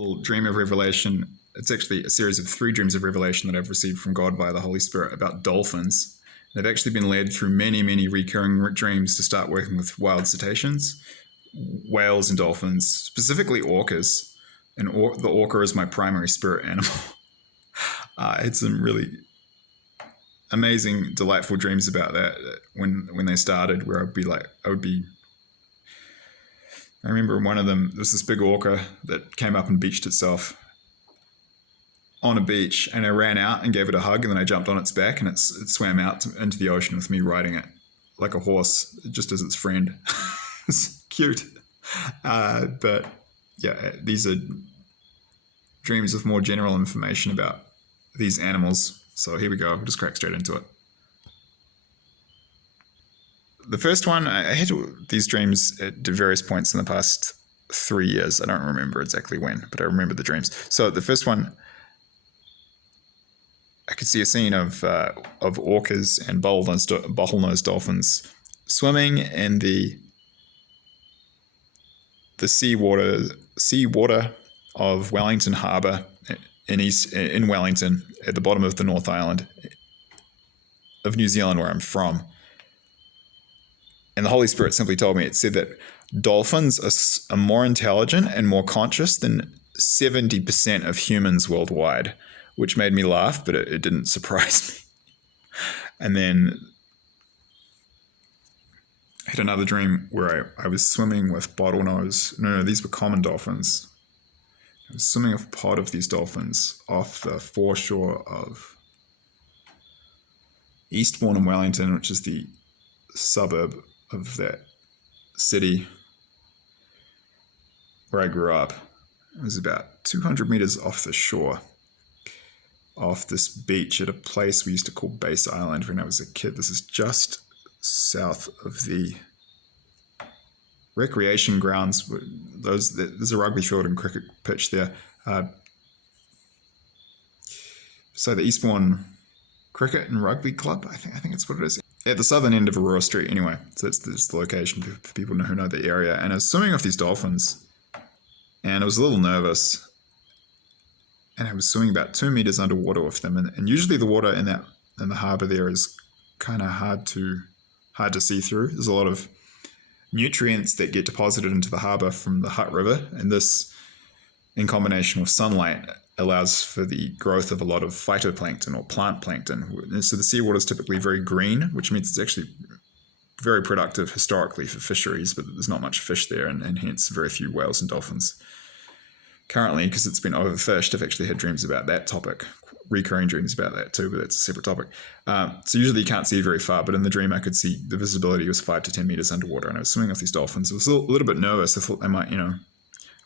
little dream of revelation. It's actually a series of 3 dreams of revelation that I've received from God via the Holy Spirit about dolphins. They've actually been led through many, many recurring dreams to start working with wild cetaceans, whales and dolphins, specifically orcas. And the orca is my primary spirit animal. I had some really amazing, delightful dreams about that when they started, where I remember in one of them, there was this big orca that came up and beached itself on a beach, and I ran out and gave it a hug, and then I jumped on its back, and it swam out into the ocean with me riding it like a horse, just as its friend. It's cute. But yeah, these are dreams with more general information about these animals. So here we go. We'll just crack straight into it. The first one, I had these dreams at various points in the past 3 years. I don't remember exactly when, but I remember the dreams. So the first one, I could see a scene of orcas and bottlenose dolphins swimming in the seawater of Wellington Harbour in Wellington, at the bottom of the North Island of New Zealand, where I'm from. And the Holy Spirit simply told me, it said that dolphins are more intelligent and more conscious than 70% of humans worldwide, which made me laugh, but it didn't surprise me. And then I had another dream where I was swimming with bottlenose. No, these were common dolphins. I was swimming with a pod of these dolphins off the foreshore of Eastbourne and Wellington, which is the suburb of that city where I grew up. It was about 200 meters off the shore, off this beach at a place we used to call Base Island when I was a kid. This is just south of the recreation grounds. There's a rugby field and cricket pitch there. So the Eastbourne Cricket and Rugby Club, I think that's what it is. At the southern end of Aurora Street, anyway. So that's the location for people who know the area. And I was swimming with these dolphins, and I was a little nervous. And I was swimming about 2 meters underwater with them. And usually the water in the harbour there is kind of hard to see through. There's a lot of nutrients that get deposited into the harbour from the Hutt River, and this, in combination with sunlight, allows for the growth of a lot of phytoplankton or plant plankton. And so the seawater is typically very green, which means it's actually very productive historically for fisheries, but there's not much fish there, and hence very few whales and dolphins. Currently, because it's been overfished, I've actually had dreams about that topic, recurring dreams about that too, but that's a separate topic. So usually you can't see very far, but in the dream I could see the visibility was 5 to 10 meters underwater, and I was swimming with these dolphins. I was a little bit nervous. I thought they might, I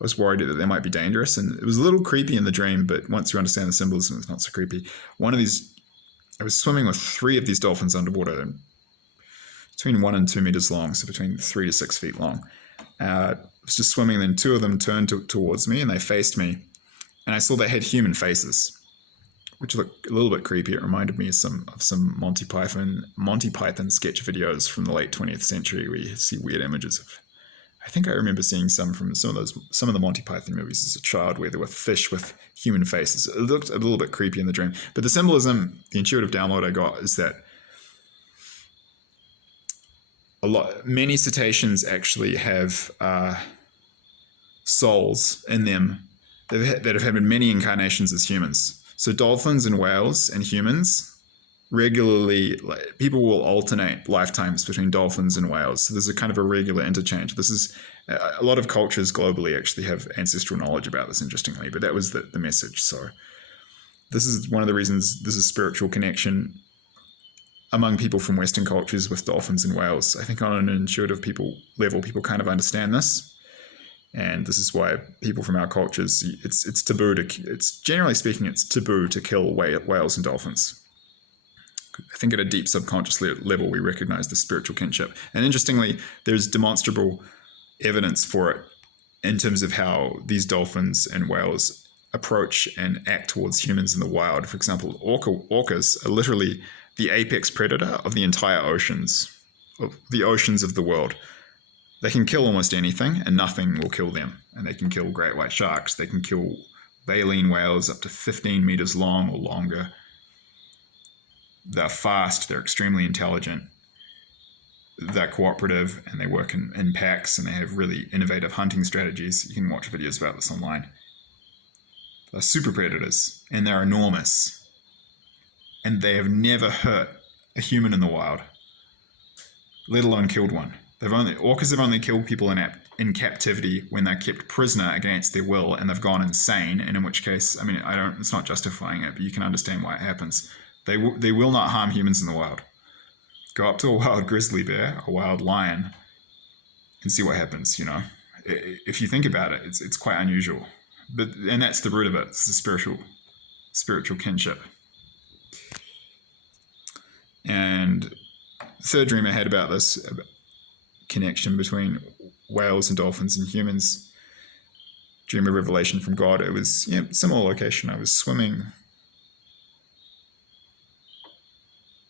was worried that they might be dangerous, and it was a little creepy in the dream, but once you understand the symbolism, it's not so creepy. I was swimming with 3 of these dolphins underwater, between 1 and 2 meters long, so between 3 to 6 feet long. I was just swimming, and then 2 of them turned towards me, and they faced me, and I saw they had human faces, which looked a little bit creepy. It reminded me of some Monty Python sketch videos from the late 20th century, where you see weird images of. I think I remember seeing some of the Monty Python movies as a child, where there were fish with human faces. It looked a little bit creepy in the dream, but the symbolism, the intuitive download I got, is that many cetaceans actually have souls in them that have had many incarnations as humans. So dolphins and whales and humans regularly, people will alternate lifetimes between dolphins and whales. So there's a kind of a regular interchange. This is a lot of cultures globally actually have ancestral knowledge about this, interestingly, but that was the message. So this is one of the reasons this is spiritual connection among people from Western cultures with dolphins and whales. I think on an intuitive level, people kind of understand this. And this is why people from our cultures, it's taboo generally speaking, it's taboo to kill whales and dolphins. I think at a deep subconscious level, we recognize the spiritual kinship. And interestingly, there's demonstrable evidence for it in terms of how these dolphins and whales approach and act towards humans in the wild. For example, orcas are literally the apex predator of the entire oceans of the world. They can kill almost anything, and nothing will kill them. and they can kill great white sharks. They can kill baleen whales up to 15 meters long or longer. They're fast, they're extremely intelligent, they're cooperative, and they work in packs, and they have really innovative hunting strategies. You can watch videos about this online. They're super predators, and they're enormous. And they have never hurt a human in the wild, let alone killed one. Orcas have only killed people in captivity when they're kept prisoner against their will and they've gone insane, and in which case, I mean, it's not justifying it, but you can understand why it happens. They will not harm humans in the wild. Go up to a wild grizzly bear, a wild lion, and see what happens, you know. If you think about it, it's quite unusual. And that's the root of it. It's the spiritual kinship. And the third dream I had about this connection between whales and dolphins and humans, dream of revelation from God. It was similar location. I was swimming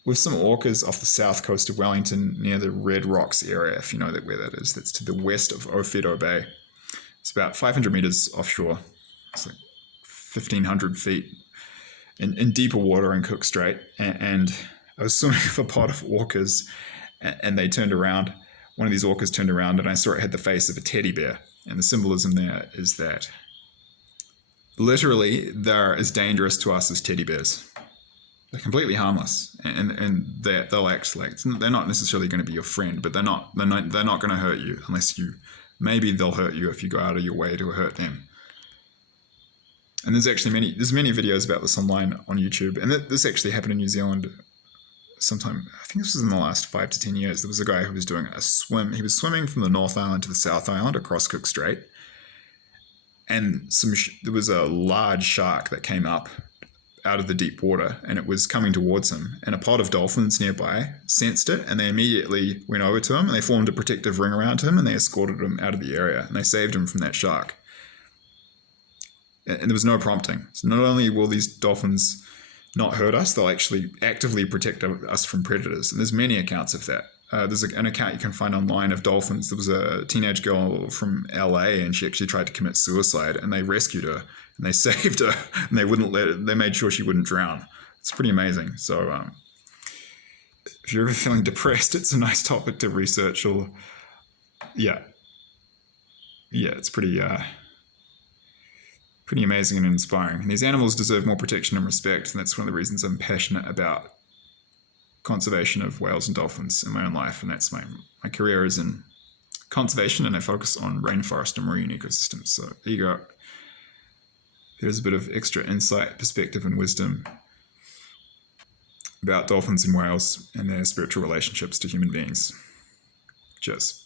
with some orcas off the south coast of Wellington near the Red Rocks area, if you know where that is. That's to the west of Ophedo Bay. It's about 500 meters offshore. It's like 1,500 feet in deeper water in Cook Strait. And I was swimming with a pod of orcas, and they turned around. One of these orcas turned around, and I saw it had the face of a teddy bear. And the symbolism there is that literally they're as dangerous to us as teddy bears. They're completely harmless, and they'll act like they're not necessarily going to be your friend, but they're not going to hurt you unless you. Maybe they'll hurt you if you go out of your way to hurt them. And there's many videos about this online on YouTube, and this actually happened in New Zealand sometime. I think this was in the last 5 to 10 years. There was a guy who was doing a swim. He was swimming from the North Island to the South Island across Cook Strait, and there was a large shark that came up out of the deep water, and it was coming towards him, and a pod of dolphins nearby sensed it, and they immediately went over to him, and they formed a protective ring around him, and they escorted him out of the area, and they saved him from that shark. And there was no prompting. So not only will these dolphins not hurt us, they'll actually actively protect us from predators, and there's many accounts of that. There's an account you can find online of dolphins. There was a teenage girl from LA, and she actually tried to commit suicide, and they rescued her, and they saved her, and they made sure she wouldn't drown. It's pretty amazing. So if you're ever feeling depressed, it's a nice topic to research. Or it's pretty amazing and inspiring. And these animals deserve more protection and respect, and that's one of the reasons I'm passionate about conservation of whales and dolphins in my own life. And that's my career is in conservation, and I focus on rainforest and marine ecosystems. So there you go. There's a bit of extra insight, perspective, and wisdom about dolphins and whales and their spiritual relationships to human beings. Cheers.